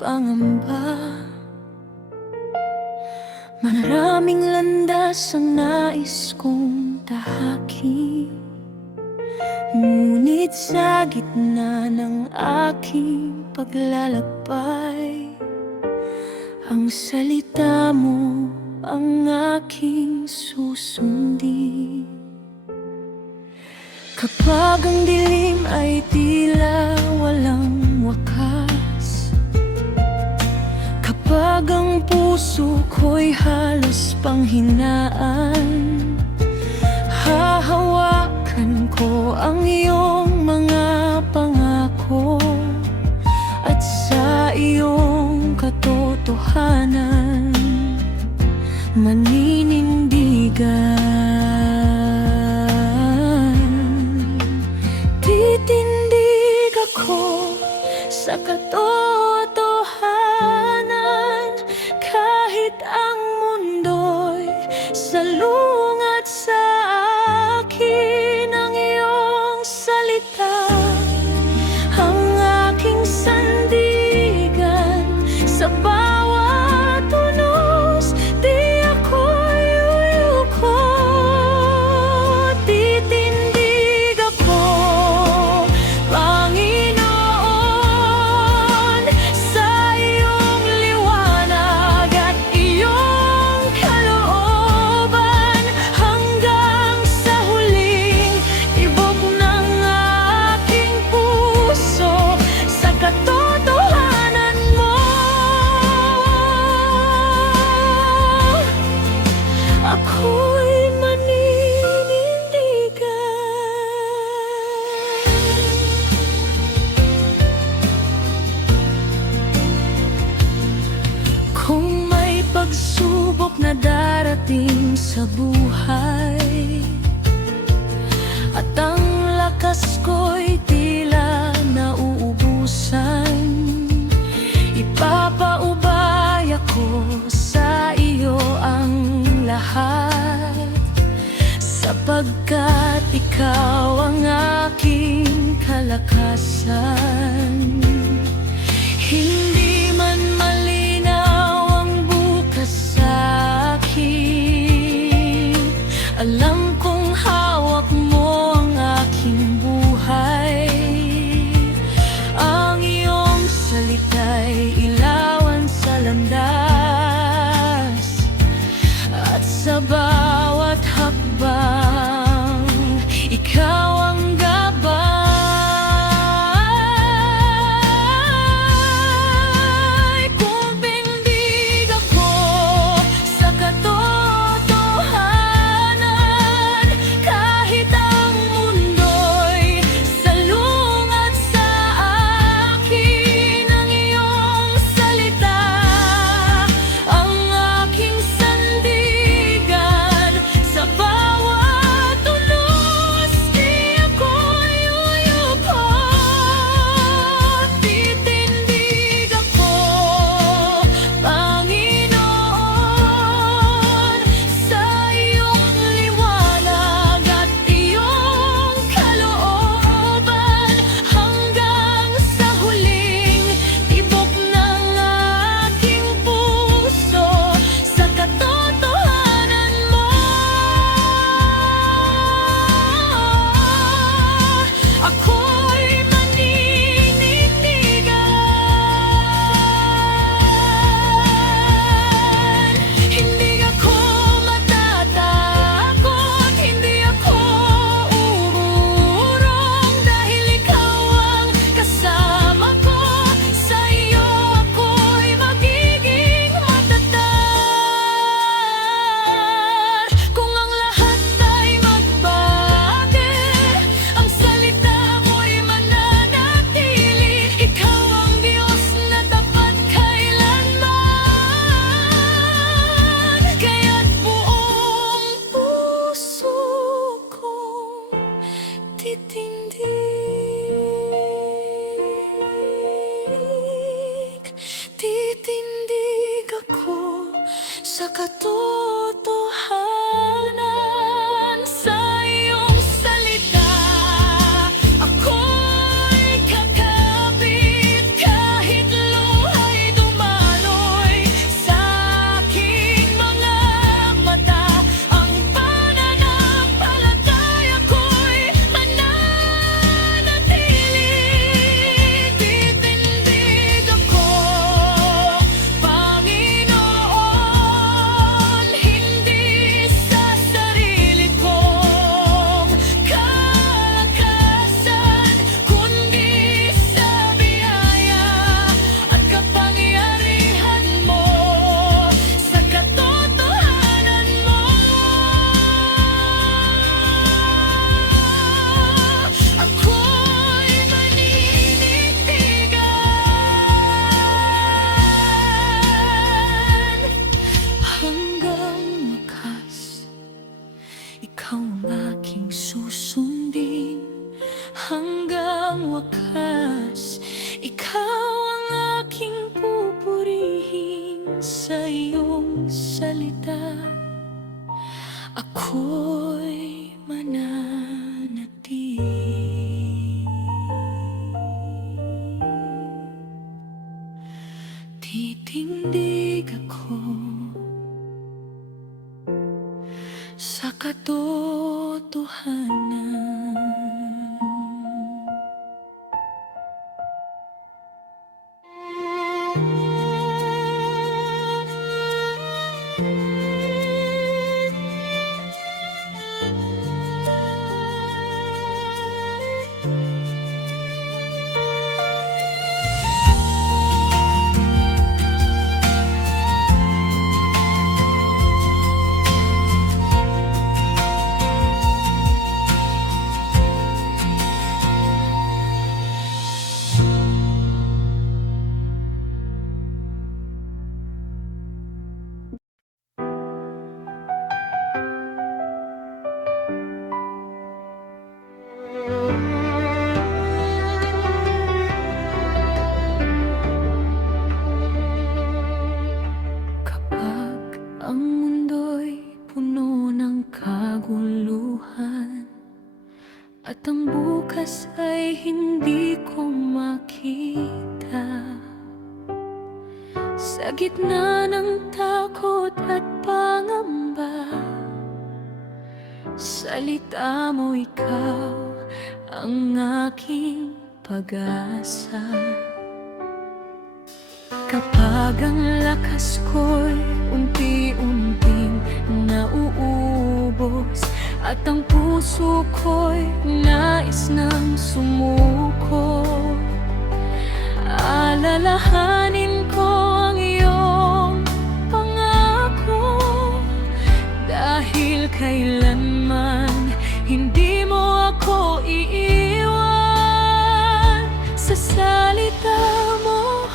pangamba. Maraming landas ang nais kong tahaki, ngunit sa gitna ng aking paglalakbay, ang salita mo ang aking susundin. Kapag ang dilim ay tila walang wakas, kapag ang puso ko'y halos panghinaan, hahawakan ko ang iyong mga pangako, at sa iyong katotohanan maninindigan. Titindig ako sa katotohanan, kahit ang mundo'y salungat sa akin. Ang iyong salita ang aking sandigan, sa bawat unos di ako yuyuko. Titindig ako, Panginoon, sa iyong liwanag at iyong kalooban, hanggang sa huling tibok ng aking puso, sa katotohanan mo ako'y maninindigan. Kung may pagsubok na darating sa buhay, at ang lakas ko'y tila nauubusan, ipapaubaya ko sa iyo ang lahat, sapagkat ikaw ang aking kalakasan. Hindi man malinaw ang bukas sa akin, alam kong hawak mo ang aking buhay. Ang iyong salita'y ilawan sa landas, at sa bawat hakbang ikaw ang gabay. Kung pindig ako sa katotohanan, kahit ang mundo'y salungat sa akin, ang iyong salita ang aking sandigan, sa bawat unos di ako yuyuko. Titindig ako, Panginoon, sa iyong liwanag at iyong kalooban, hanggang sa huling tibok ng aking puso, sa katotohanan mo ako'y maninindigan. Hindi ako matatakot, hindi ako uurong, dahil ikaw ang kasama ko. Sa iyo ako'y magiging matatag. Kung ang lahat ay magbago, ang salita mo'y mananatili. Ikaw ang Diyos na tapat kailanman, kaya't buong puso kong titindig. Titindig ako sa katotohanan, sa iyong salita ako'y kakapit, kahit luha'y Titindig ako sa katotohanan. Kapag ang mundo'y puno ng kaguluhan at ang bukas ay hindi ko makita, sa gitna ng takot at pangamba, salita mo, ikaw ang aking pag-asa. Kapag ang lakas ko'y unti-unting nauubos at ang puso ko'y nais nang sumuko, alalahanin ko ang iyong pangako, dahil kailanman hindi mo ako iiwan. Sa salita mo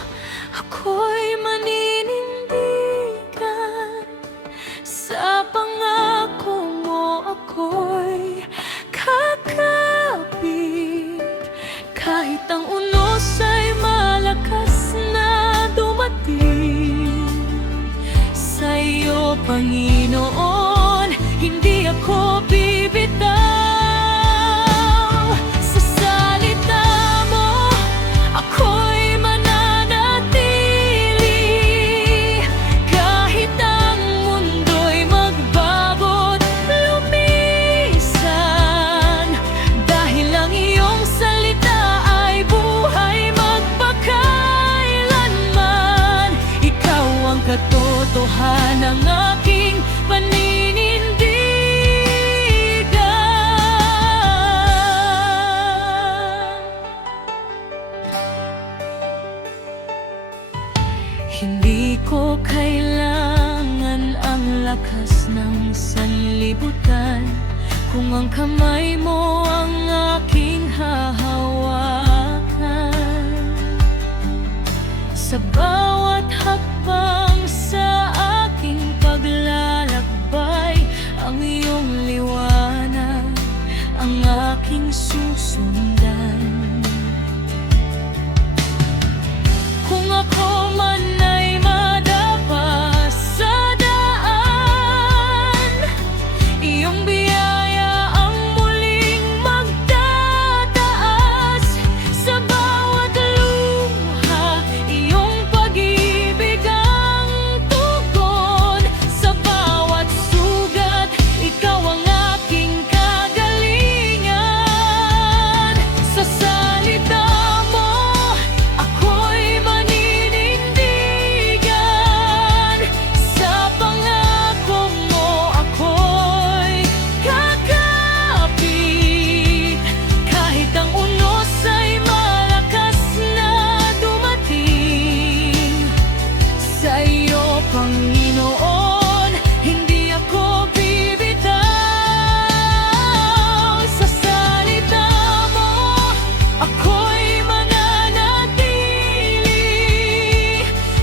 ako'y maninindigan, sa pangako mo ako'y kakapit. Kahit ang unos ay malakas na dumating, sa iyo, Panginoon, hindi ako bibitaw. Sa salita mo ako'y mananatili, kahit ang mundo'y magbago't lumisan, dahil ang iyong salita ay buhay magpakailanman. Ikaw ang katotohanan ng aking paninindigan. Hindi ko kailangan ang lakas ng sanlibutan, kung ang kamay mo ang aking hahawakan. Sa bawat hakbang sa aking paglalakbay, ang iyong liwanag ang aking susundan. Kung ako man ay madapa sa daan, iyong biyaya ang muling magtataas. Sa bawat luha, iyong pag-ibig ang tugon. Sa bawat sugat, ikaw ang aking kagalingan. Sa salita mo ako'y maninindigan, sa pangako mo ako'y kakapit. Kahit ang unos ay malakas na dumating, sa iyo, Panginoon, hindi ako bibitaw. Sa salita mo ako'y mananatili,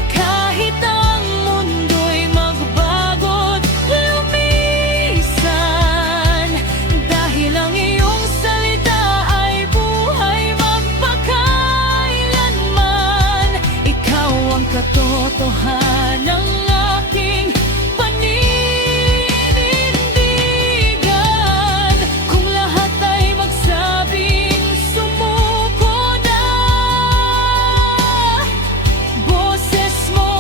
kahit ang mundo'y magbago't lumisan, dahil ang iyong salita ay buhay magpakailanman. Ikaw ang katotohanan ng aking paninindigan. Kung lahat ay magsabing sumuko na, boses mo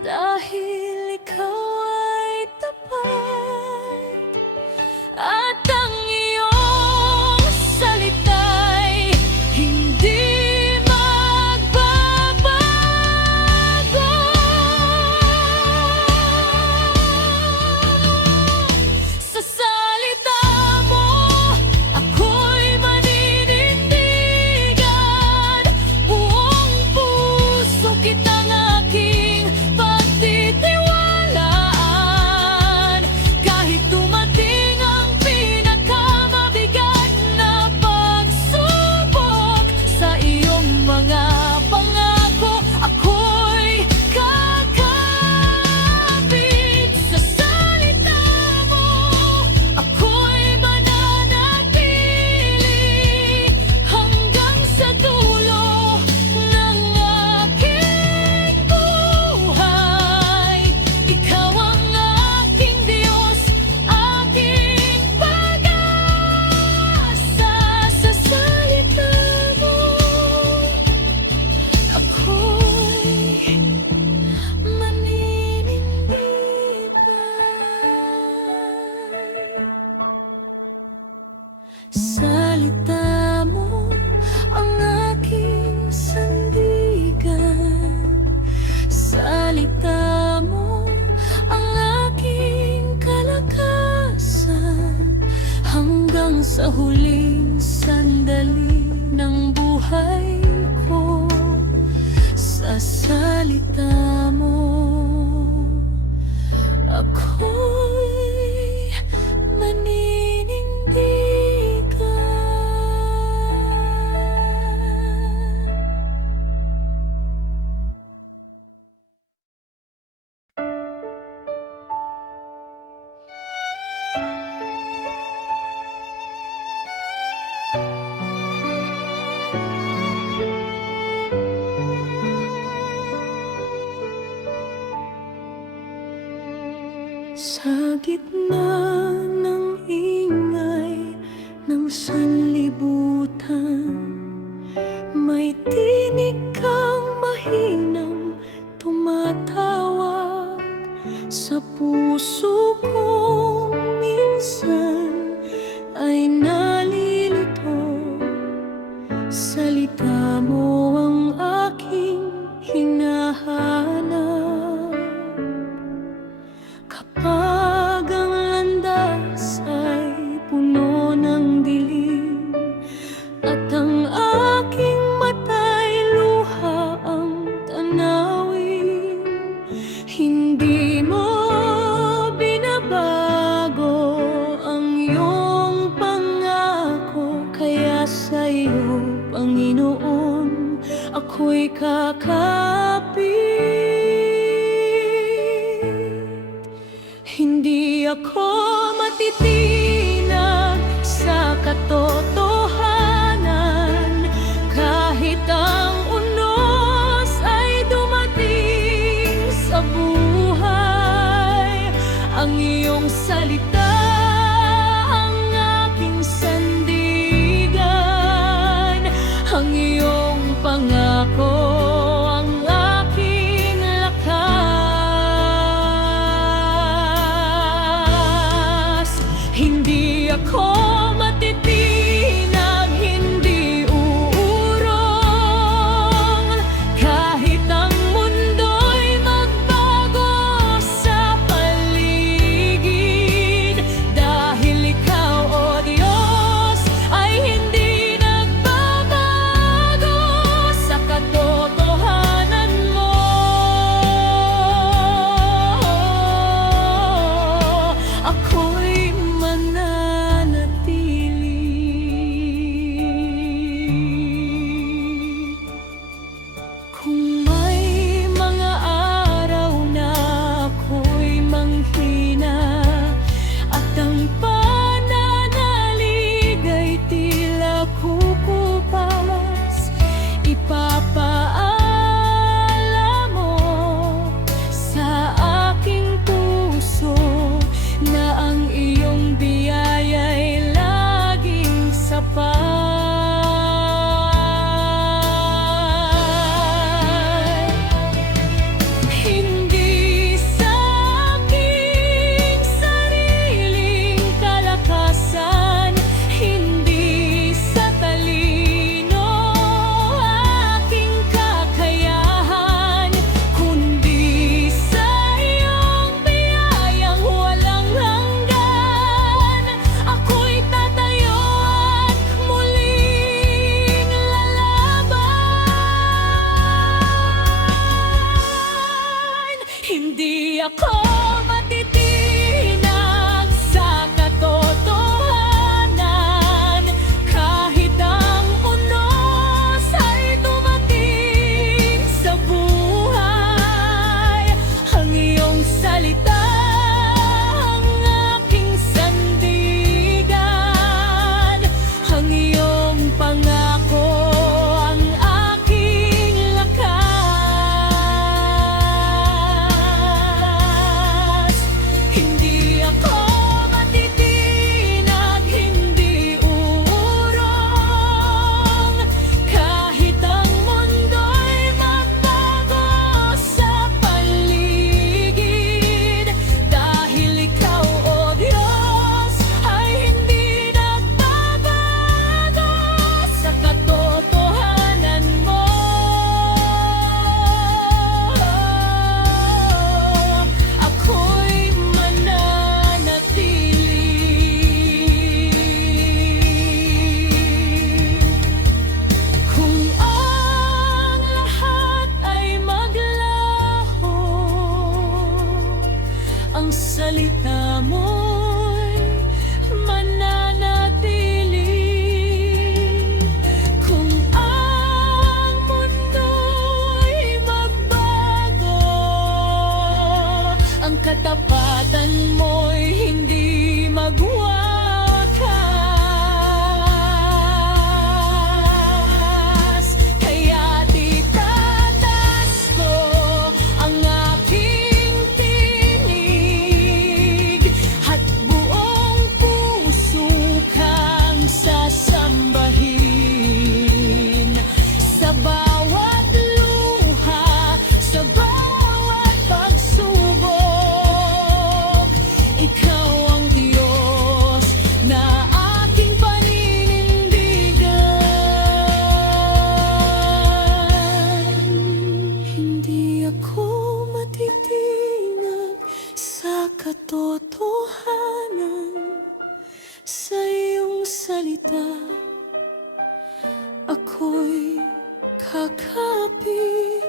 dahil ikaw ay tapat at ang iyong salita'y hindi magbabago. Sa salita mo ako'y maninindigan, buong puso kitang aking pagtitiwalaan. Kahit dumating ang pinakamabigat na pagsubok, sa iyong mga pangako ako'y kakapit. Sa salita mo ako'y mananatili hanggang sa dulo ng aking buhay. Ikaw ang aking Diyos, aking pag-asa. Sa salita mo ako'y maninindibay. Salita mo ang aking sandigan, salita mo ang aking kalakasan, hanggang sa huling sandali ng buhay ko. Sa salita mo ako'y maninindigan. Sa gitna ng ingay ng sanlibutan, may tinig kang mahinang tumatawag sa puso kong minsan ay nalilito. Salita mo ang aking hinahanap. Kapag ang landas ay puno ng dilim at ang aking mata'y luha ang tanawin, hindi mo binabago ang iyong pangako. Kaya sa iyo, Panginoon, ako'y kakapit. Hindi ako matitinag sa katotohanan, kahit ang unos ay dumating sa buhay. Ang iyong salita ang aking sandigan, ang iyong pangako ang aking lakas. Hindi ako matitinag, hindi uurong, kahit ang mundo'y magbago sa paligid. Dahil ikaw, O Diyos, ay hindi nagbabago sa katotohanan mo. Ako'y mananatili ako matitinag sa katotohanan. Kahit ang unos ay dumating sa buhay, ang iyong salita ang aking sandigan, ang iyong pangako ang aking lakas. Hindi ako matitinag, hindi uurong, kahit ang mundo'y magbago sa paligid. Dahil ikaw, O Diyos, ay hindi nagbabago sa katotohanan mo. Ako'y mananatili. Kung ang lahat ay maglaho, ang salita mo'y mananatili. Kung ang mundo'y magbago, ang katapatan mo'y hindi magwakas. Kaya't itataas ko ang aking tinig at buong puso kang sasambahin. Sa bawat luha, sa bawat pagsubok, ikaw ang Diyos na aking paninindigan. Hindi ako matitinag sa katotohanan. Sa iyong salita ako'y kakapit,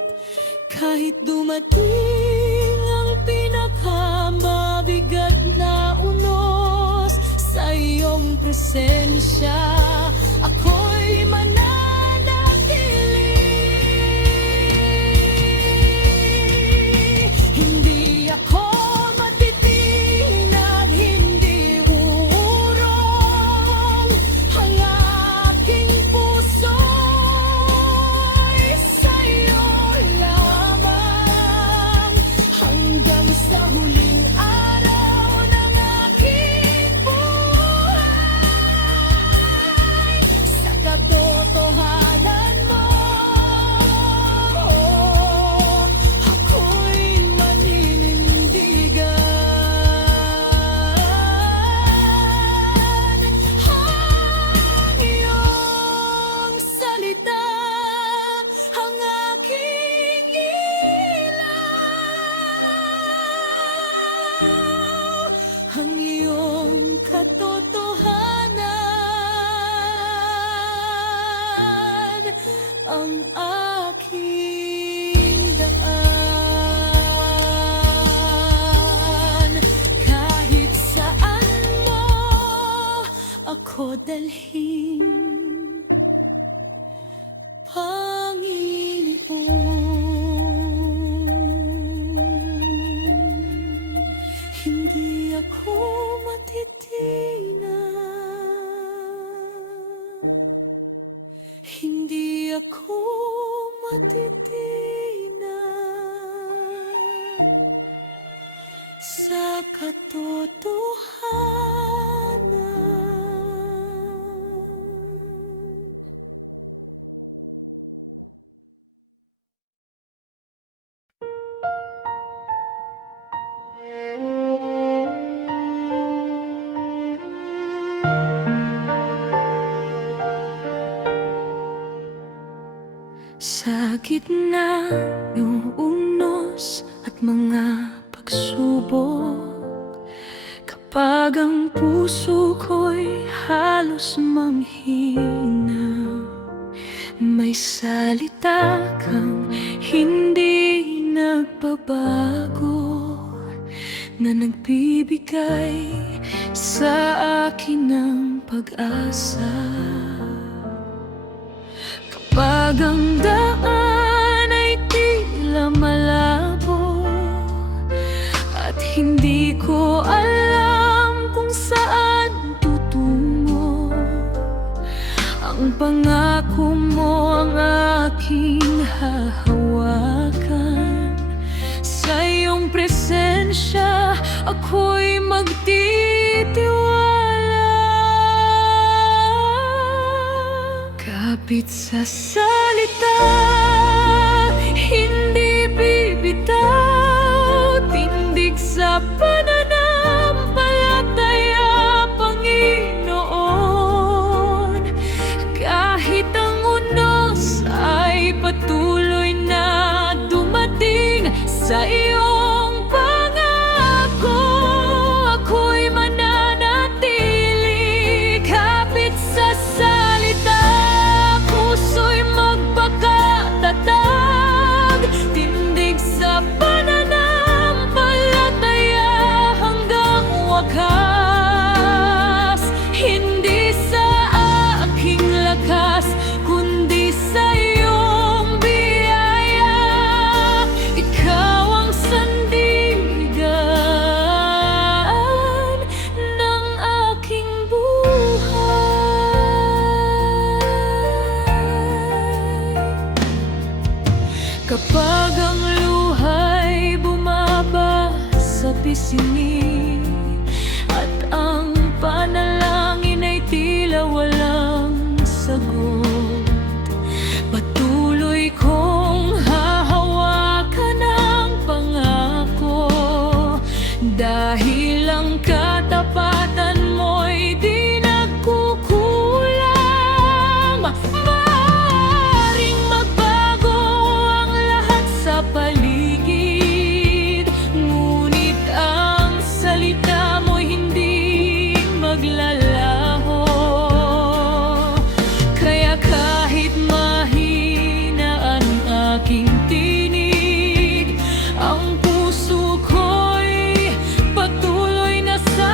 kahit dumating ang pinakamabigat na unos. Sa iyong presensya ako'y mananatili. Hindi ako matitinag, hindi uurong, ang aking puso'y sa'yo lamang, hanggang sa huling araw ng aking buhay. Sa katotohanan mo ako'y maninindigan. Ang iyong salita ang aking ilaw, ang iyong katotohanan ang aking daan. Kahit saan mo ako dalhin, Panginoon, hindi ako matitinag, hindi ako matitinag sa katotohanan. Sa gitna ng unos at mga pagsubok, kapag ang puso ko'y halos manghina, may salita kang hindi nagbabago. na nagbibigay sa akin ng pag-asa. Kapag ang daan ay tila malabo at hindi ko alam kung saan tutungo, ang pangako mo ang aking hahawakan. Sa iyong presensya ako'y magtitiwala. Kapit sa salita, hindi bibitaw. Tindig sa pananampalataya, Panginoon. Kahit ang unos ay patuloy na dumating sa iyong pangako, ako'y mananatili. Kapit sa salita, puso'y magpakatatag. Tindig sa pananampalataya hanggang wakas. Hindi sa aking lakas, kundi sa iyong biyaya. Ikaw ang sandigan ng aking buhay. Kapag ang luha'y bumaba sa pisngi at ang panalangin ay tila walang sagot, patuloy kong hahawakan ang pangako. Dahil ang katapatan mo'y di nagkukulang. Maaaring magbago ang lahat sa paligid, ngunit ang salita mo'y hindi maglalaho. Kaya kahit mahina ang aking tinig, ang puso ko'y patuloy na sa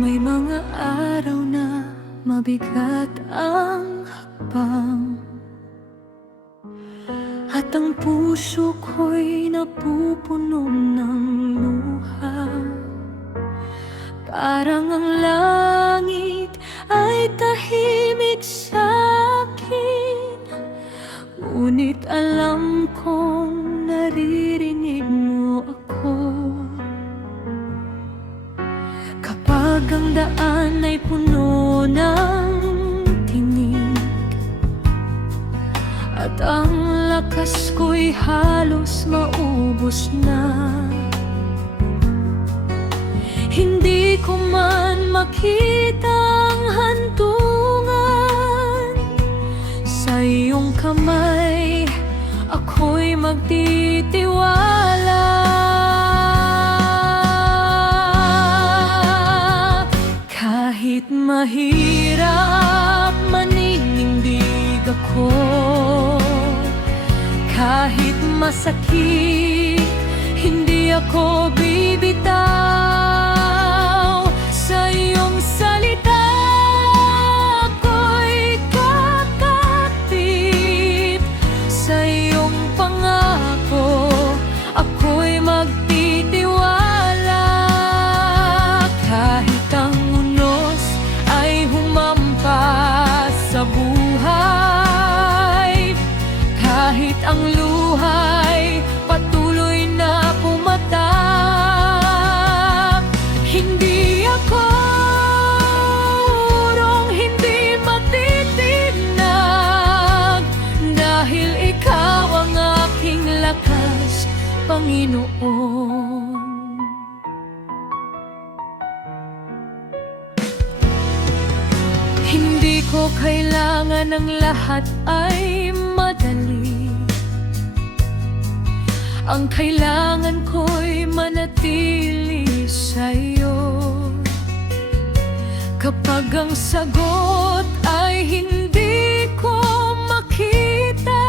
May mga araw na mabigat ang hakbang, at ang puso ko'y napupuno ng luha. Parang ang langit ay tahimik sa'kin, ngunit alam kong naririnig mo ako. Kapag ang daan ay puno ng tinig, at ang lakas ko'y halos maubos na, hindi ko man makita ang hantungan, sa iyong kamay ako'y magtitiwala. Kahit mahirap maninindig ako, kahit masakit, hindi ako bibitaw. Sa iyong salita ako'y kakapit, sa iyong pangako ako'y magtitiwala. Kahit ang unos ay humampas sa buhay, kahit ang luhay patuloy na pumatak, hindi ako urong, hindi matitinag, dahil ikaw ang aking lakas, Panginoon. Hindi ko kailangan ng lahat ay madali, ang kailangan ko'y manatili sa'yo. Kapag ang sagot ay hindi ko makita,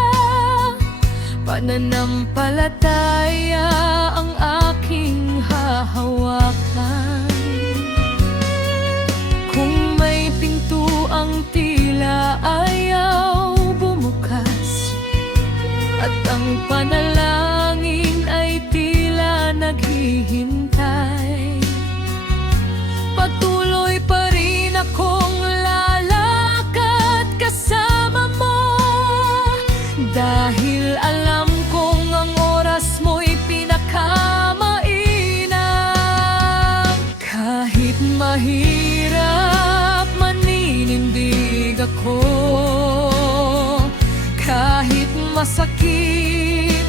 pananampalataya ang aking hahawakan. Kung may pintuang tila ayaw bumukas, at ang panalangin ay tila naghihintay, patuloy pa rin akong lalakad kasama mo, dahil alam kong ang oras mo'y pinakamainam. Kahit mahirap maninindig ako, kahit masakit,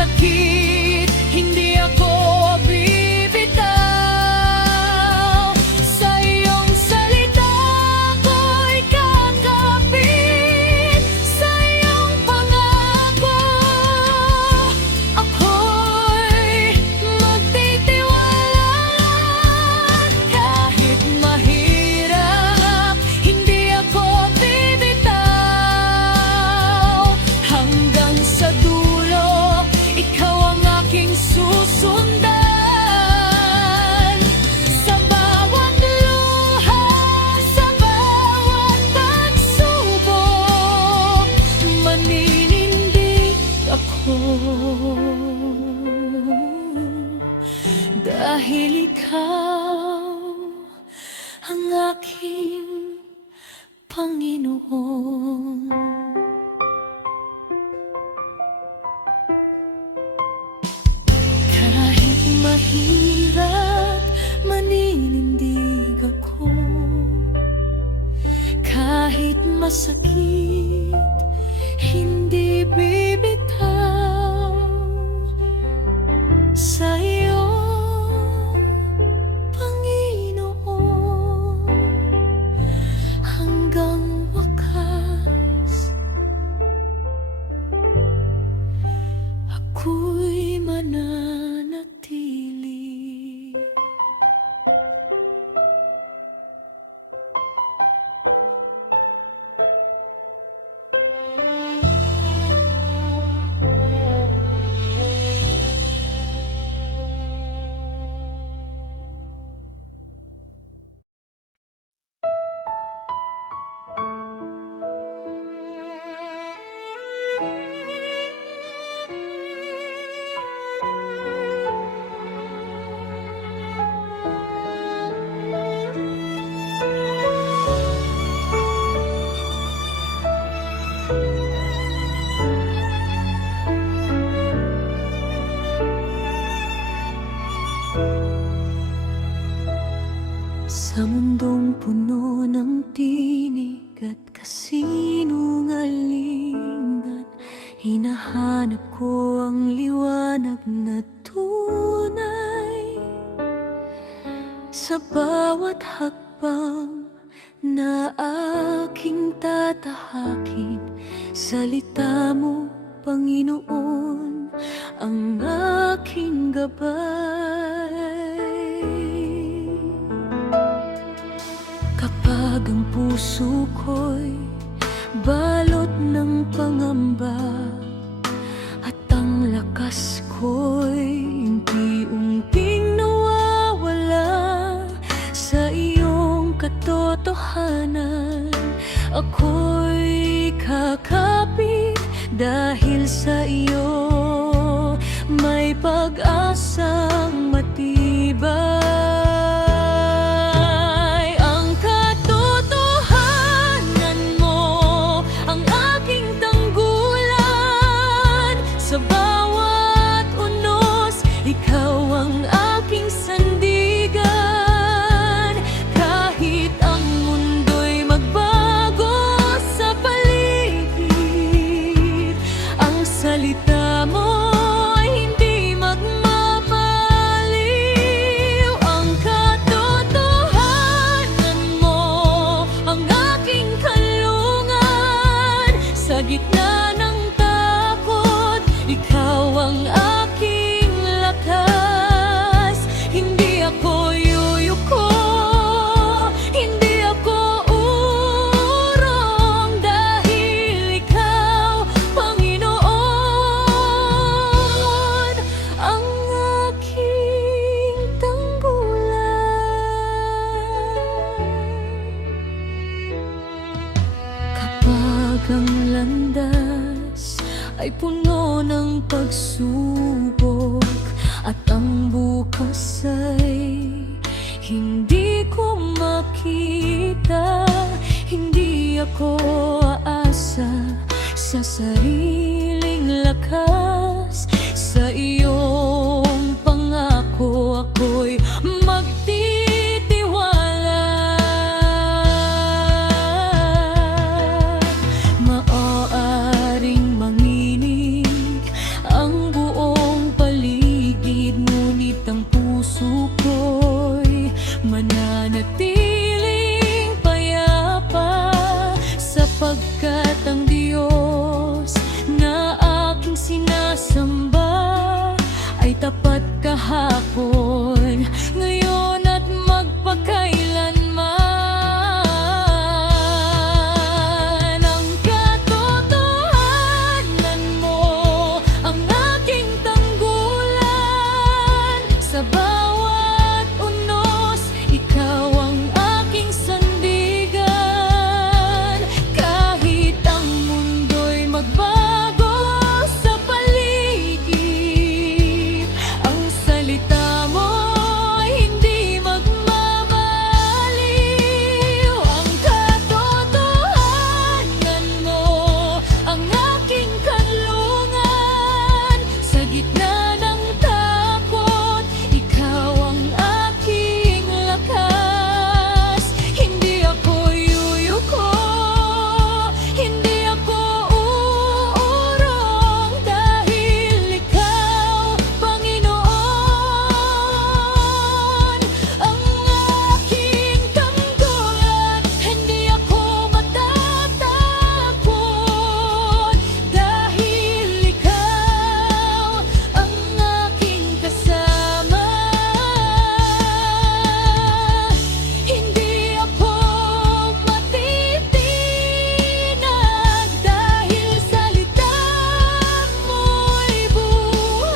sakit, hindi ako bibitaw. Sa iyong salita ko'y kakapit, sa iyong pangako ako'y magtitiwala. Kahit mahirap, hindi ako bibitaw. Hanggang sa dulo, ikaw ang aking susundan. Sa bawat luha, sa bawat pagsubok, maninindig ako. Dahil ikaw ang aking Panginoon. Kahit mahirap, maninindig ako. Kahit masakit, hindi bibitaw. Sa iyo, Panginoon, hanggang wakas ako'y mananatili. Sa mundong puno ng tinig at kasinungalingan, hinahanap ko ang liwanag na tunay. Sa bawat hakbang na aking tatahakin, salita mo, Panginoon, ang aking gabay. Kapag ang puso ko'y balot ng pangamba at ang lakas ko'y unti-unting nawawala, sa iyong katotohanan ako'y kakapit. Dahil sa iyo may pag-asang matibay. Sa bawat unos, ikaw ang aking sandigan. Kahit ang mundo'y magbago sa paligid, ang salita mo ay hindi magmamaliw. Ang katotohanan mo ang aking kanlungan. Sa gitna ng ikaw ang aking lakas. Hindi ako yuyuko, hindi ako urong, dahil ikaw, Panginoon, ang aking tanggulan. Kapag ang landas ay puno ng pagsubok at ang bukas ay hindi ko makita, hindi ako aasa sa sariling lakas. Sa iyong pangako ako'y magtitiwala. Maaaring manginig ang buong ay tapat kahapon, ngayon at magpakailanman. Ang katotohanan mo ang aking tanggulan. Sa bawat unos, ikaw ang aking sandigan. Kahit ang mundo'y magbago sa paligid, ang salita mo'y hindi magmamaliw. Ang katotohanan mo ang aking kanlungan. Sa gitna ng takot, ikaw ang aking lakas. Hindi ako yuyuko, hindi ako uurong, dahil ikaw, Panginoon, ang aking tanggulan. Hindi ako matatakot, dahil ikaw ang aking kasama. Hindi ako matitinag, dahil salita mo'y buhay.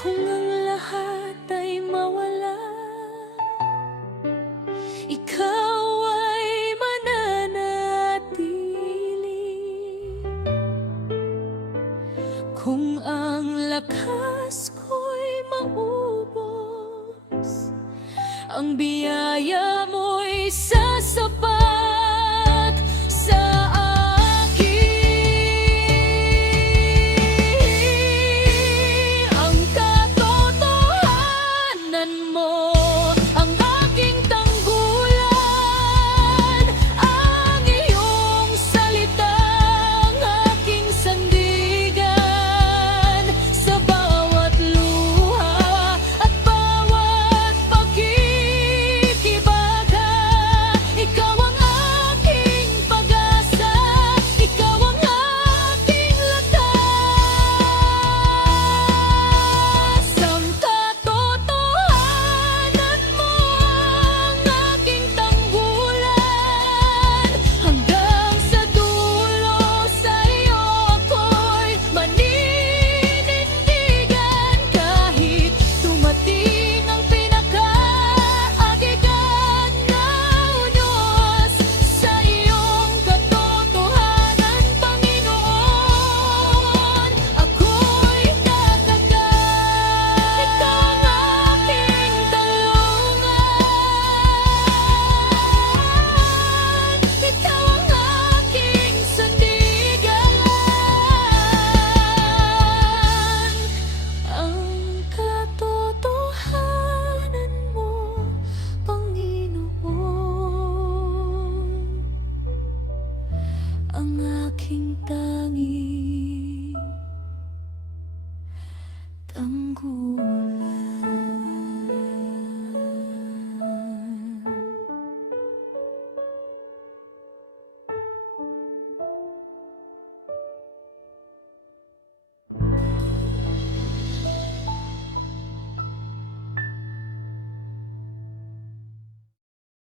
Kung ang lahat ay mawala, ikaw ay mananatili. Kung ang lakas ko'y maubos, ang biyaya mo'y sasapat.